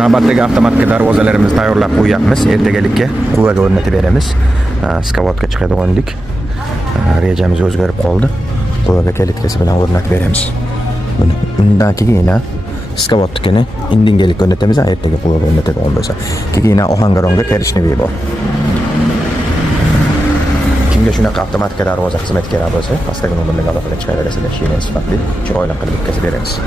Navbatdagi avtomatik darvozalarimizni tayyorlab qo'yapmiz. Ertagalikka quvaga o'rnatib beramiz. Skavodga chiqadiganlik rejamiz o'zgarib qoldi. Quvaga kalitkasi bilan o'rnatib beramiz. Buni undan keyin skavodnikini indingalikka o'rnatamiz, ertaga quvaga o'rnatadigan bo'lsa. Keyin Ohangaronga kirishni bor. Kimga shunaqa avtomatik darvoza xizmati kerak bo'lsa, pastdagi nomerlarga aloqaga chiqaverasizlar. Shina sifatli chiroyli qilib yetkazib beramiz.